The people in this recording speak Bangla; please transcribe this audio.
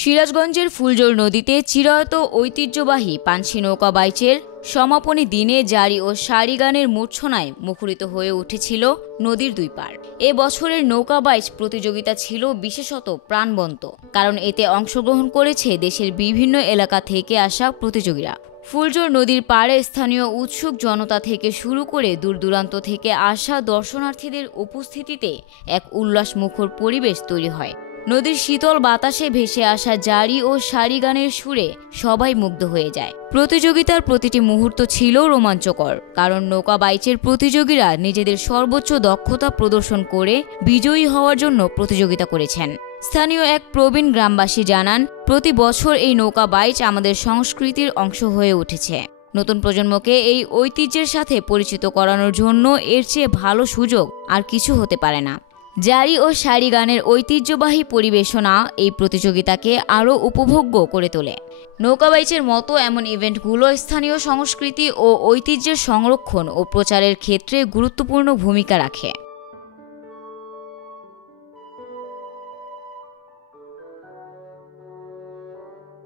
সিরাজগঞ্জের ফুলজোর নদীতে চিরায়ত ঐতিহ্যবাহী পানসি নৌকা বাইচের সমাপনী দিনে জারি ও সারি গানের মূর্ছনায় মুখরিত হয়ে উঠেছিল নদীর দুই পার। এ বছরের নৌকা বাইচ প্রতিযোগিতা ছিল বিশেষত প্রাণবন্ত, কারণ এতে অংশগ্রহণ করেছে দেশের বিভিন্ন এলাকা থেকে আসা প্রতিযোগীরা। ফুলজোর নদীর পাড়ে স্থানীয় উৎসুক জনতা থেকে শুরু করে দূর দূরান্ত থেকে আসা দর্শনার্থীদের উপস্থিতিতে এক উল্লাসমুখর পরিবেশ তৈরি হয়। নদীর শীতল বাতাসে ভেসে আসা জারি ও সারি গানের সুরে সবাই মুগ্ধ হয়ে যায়। প্রতিযোগিতার প্রতিটি মুহূর্ত ছিল রোমাঞ্চকর, কারণ নৌকা বাইচের প্রতিযোগীরা নিজেদের সর্বোচ্চ দক্ষতা প্রদর্শন করে বিজয়ী হওয়ার জন্য প্রতিযোগিতা করেছেন। স্থানীয় এক প্রবীণ গ্রামবাসী জানান, প্রতি বছর এই নৌকা বাইচ আমাদের সংস্কৃতির অংশ হয়ে উঠেছে। নতুন প্রজন্মকে এই ঐতিহ্যের সাথে পরিচিত করানোর জন্য এর চেয়ে ভালো সুযোগ আর কিছু হতে পারে না। জারি ও সারি গানের ঐতিহ্যবাহী পরিবেশনা এই প্রতিযোগিতাকে আরও উপভোগ্য করে তোলে। নৌকা বাইচের মতো এমন ইভেন্টগুলো স্থানীয় সংস্কৃতি ও ঐতিহ্যের সংরক্ষণ ও প্রচারের ক্ষেত্রে গুরুত্বপূর্ণ ভূমিকা রাখে।